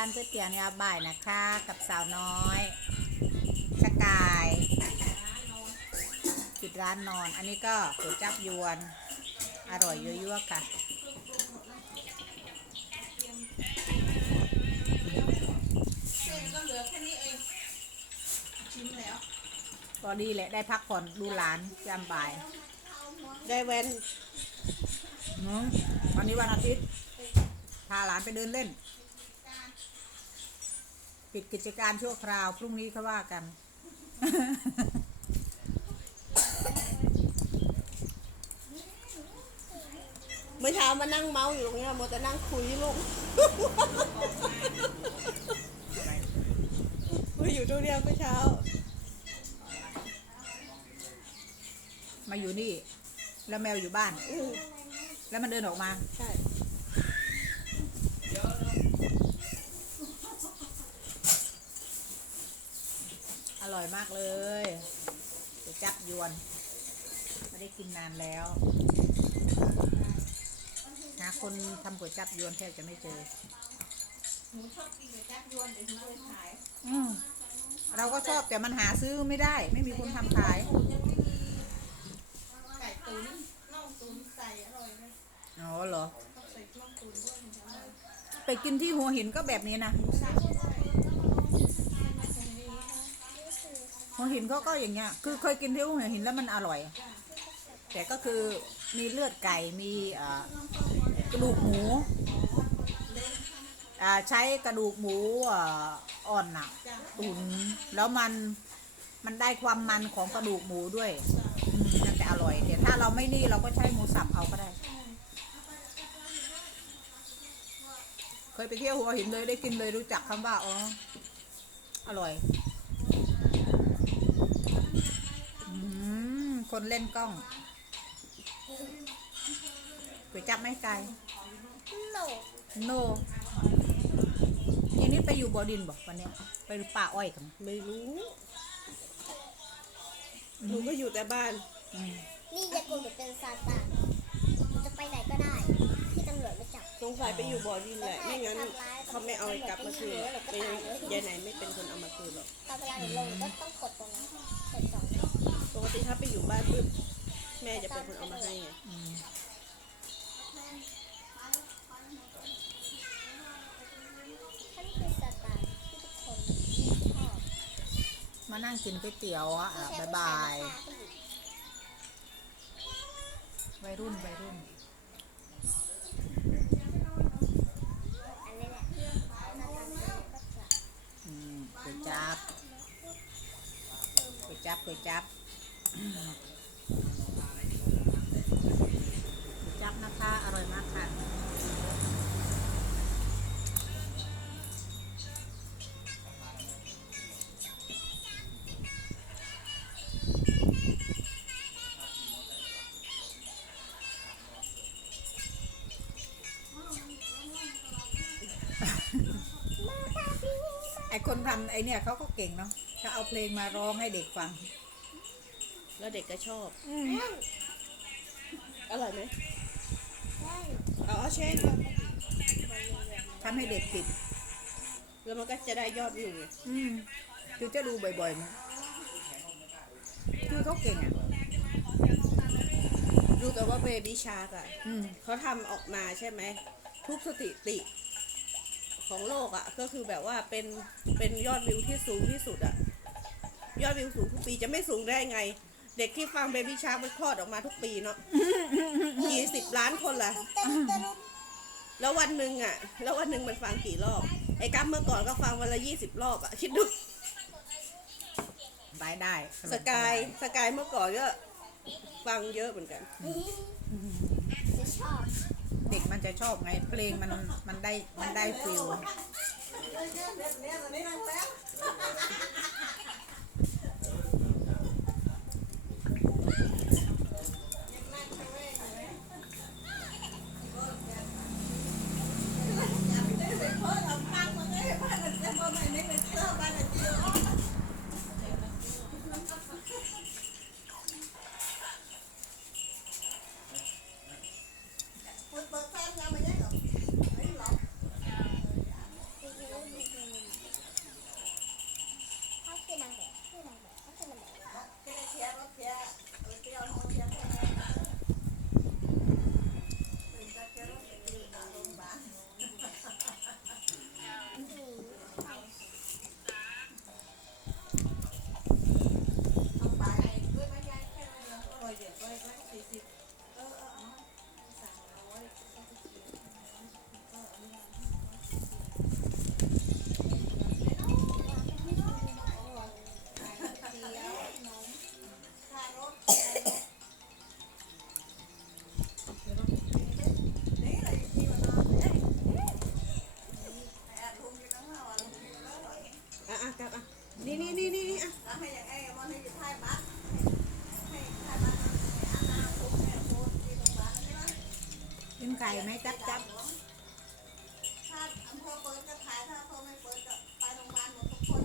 านก๋วยเตี๋ยวยาบ่ายนะคะ กับสาวน้อยสกายปิดร้านนอน อันนี้ก็ก๋วยจับยวน อร่อยยั่วๆค่ะก็เหลือแค่นี้เองชิมแล้วก็ดีแหละ ได้พักผ่อนดูหลานยามบ่าย ได้แวนอืมวันนี้วันอาทิตย์ พาหลานไปเดินเล่น ปิดกิจการชั่วคราว พรุ่งนี้เขาว่ากัน เมื่อเช้ามานั่งเมาอยู่ตรงเนี้ยมัวแต่นั่งคุยลูกมาอยู่ตรงเนี้ยเมื่อเช้า มาอยู่นี่ แล้วแมวอยู่บ้าน แล้วมันเดินออกมา ใช่ ร่อยมากเลยก๋วยจับยวน ไม่ได้กินนานแล้วหาคนทำก๋วยจับยวนแทบจะไม่เจอหนูชอบกินแต่แจ๊บยวนแต่หนูเคยขายอืมเราก็ชอบแต่มันหาซื้อไม่ได้ ไม่มีคนทำขายยังไม่มีไก่ตุ๋นน่องตุ๋นใส่อร่อยไหมอ๋อเหรอ ต้องใส่น่องตุ๋นด้วยถึงจะอร่อยไปกินที่หัวหินก็แบบนี้นะสั่งด้ว หินเขาก็อย่างเงี้ย คือเคยกินที่หัวหินแล้วมันอร่อย แต่ก็คือมีเลือดไก่ มีกระดูกหมูใช้กระดูกหมูอ่ออ่อนน่ะตุ๋นแล้วมันมันได้ความมันของกระดูกหมูด้วยนั่นแต่อร่อยแต่ถ้าเราไม่นี่เราก็ใช้หมูสับเอาก็ได้ เคยไปเที่ยวหัวหินเลยได้กินเลยรู้จักคำว่าอ๋ออร่อย คนเล่นกล้องไปจับไม่ไกลโนโนทีนี้ไปอยู่บ่อดินบ่วันเนี้ยไปป่าอ้อยกันไม่รู้ หนูก็อยู่แต่บ้าน อืมนี่จะกลัวหนูเป็นซาตานหนูจะไปไหนก็ได้ ที่ตำรวจไม่จับสงสัยไปอยู่บ่อดินแหละ ไม่งั้นเขาไม่เอาไอ้กลับมาคืนหรอกไม่งั้นยายไหนไม่เป็นคนเอามาคืนหรอก ตอนเวลาหนูลงก็ต้องกดตรงนั้นกดสอง ปกติถ้าไปอยู่บ้านปุ๊บแม่จะเป็นคนเอามาให้ไงมานั่งกินก๋วยเตี๋ยวอะอะบายบายวัยรุ่นวัยรุ่น อันนี้แหละอืมก๋วยจับก๋วยจับก๋วยจับ จับนะคะ อร่อยมากค่ะ ไอคนทำไอเนี่ยเขาก็เก่งเนาะเขาเอาเพลงมาร้องให้เด็กฟัง แล้วเด็กก็ชอบ อร่อยไหมใช่เอาเอาเช่นทำให้เด็กติด แล้วมันก็จะได้ยอดวิวไงอืมคือจะดูบ่อยๆมั้ยคือเขาเก่งอะ รู้แต่ว่าเบบี้ชาร์กอะอืมเขาทำออกมาใช่ไหม ทุกสถิติของโลกอะ ก็คือแบบว่าเป็นเป็นยอดวิวที่สูงที่สุดอะ ยอดวิวสูงทุกปีจะไม่สูงได้ไง เด็กที่ฟังเบบี้ชาร์กมันคลอดออกมาทุกปีเนาะกี่สิบล้านคนล่ะ แล้ววันหนึ่งอะ แล้ววันหนึ่งมันฟังกี่รอบ ไอ้กัมเมื่อก่อนก็ฟังวันละยี่สิบรอบอะ คิดดูรายได้สกาย สกายเมื่อก่อนก็ฟังเยอะเหมือนกันจะชอบเด็กมันจะชอบไง เพลงมันมันได้มันได้ฟิล ก่ไหมจับจับถ้าอำเภอเปิดก็ขายถ้าอำเภอไม่เปิดก็ไปโรงพยาบาลหมดทุกคน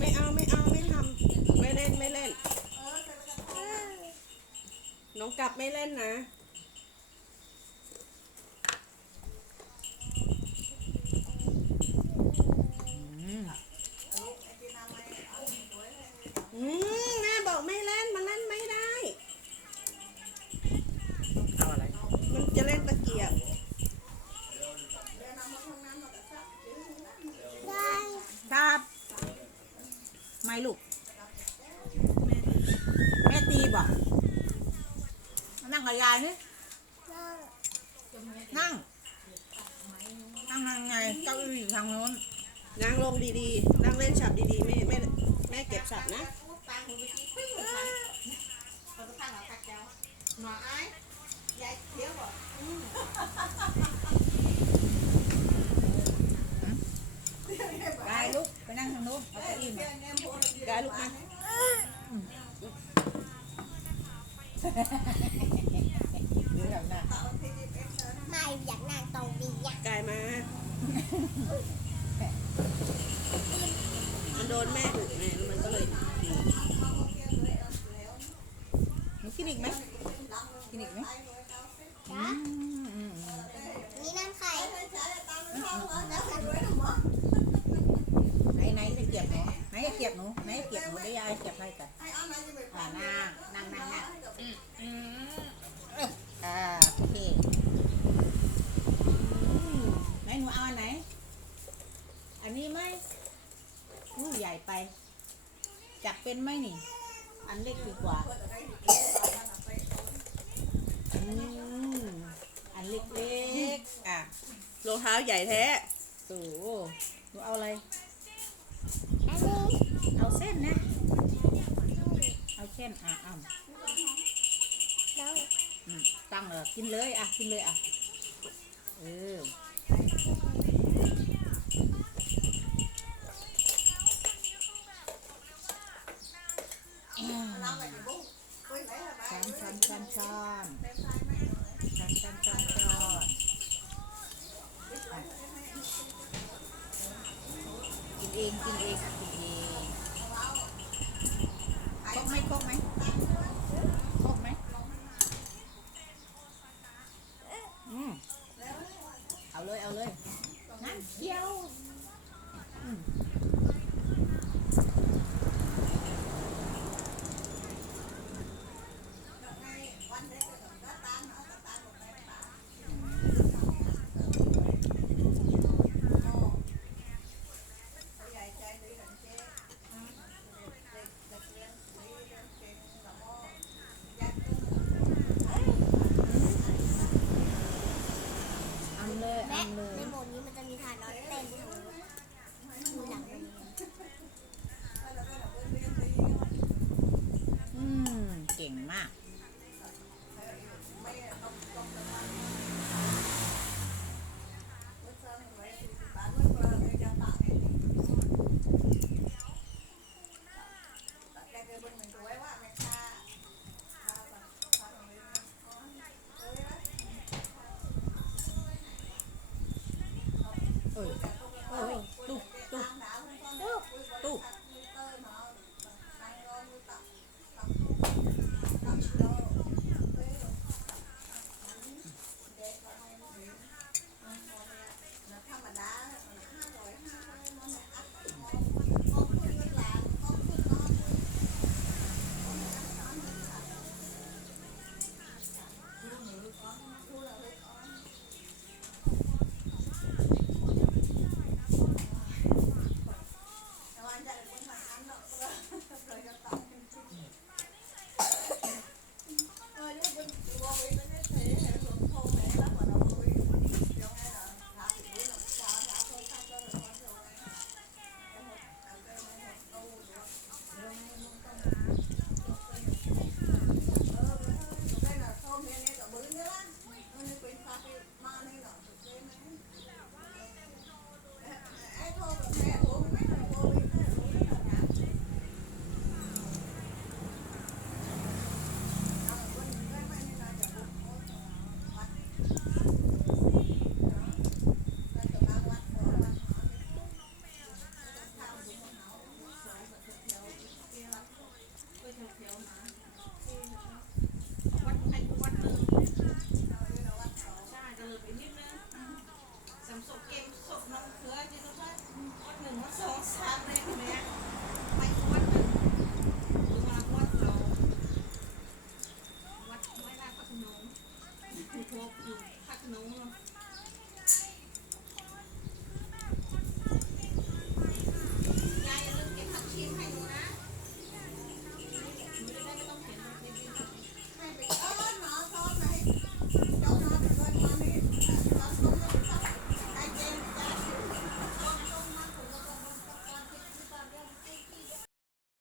ไม่เอาไม่เอาไม่ทำไม่เล่นไม่เล่น เออแต่ละคนน้องกลับไม่เล่นนะ กับยายนี่นั่ง นั่งนั่งไงเจ้าอี้อยู่ทางโน้น นั่งลงดีๆ นั่งเล่นฉับดีๆ แม่แม่แม่เก็บฉับนะกาลูกไปนั่งทางโน้นเจ้าอี้มากายลูกมา อาทิตย์ยี่สิบเอ็ดเดือนไม่อยากนั่งตรงนี้อะกายมามันโดนแม่ดุไงมันก็เลยหนูกินอีกไหมกินอีกไหมจ้ะอืมอืมอืมนี่นั่นใครไหนไหนจะเก็บหนูไหนจะเก็บหนูไหนจะเก็บหนูได้ยายเก็บให้กันอ่านั่งนั่งนั่งนั่งอืม อ่าโอเคอืมไหนหนูเอาอันไหน อันนี้ไหมอู้ใหญ่ไป จับเป็นไหมนี่ อันเล็กดีกว่าอืมอันเล็กๆอะรองเท้าใหญ่แท้โอ้โหหนูเอาอะไรอันนี้เอาเส้นนะ เอาเส้นอะอะังเลยกินเลยอะกินเลยอะเออช้อนช้อนช้อนช้อนช้อนช้อนช้อนช้อนกินเองกินเองอะกิน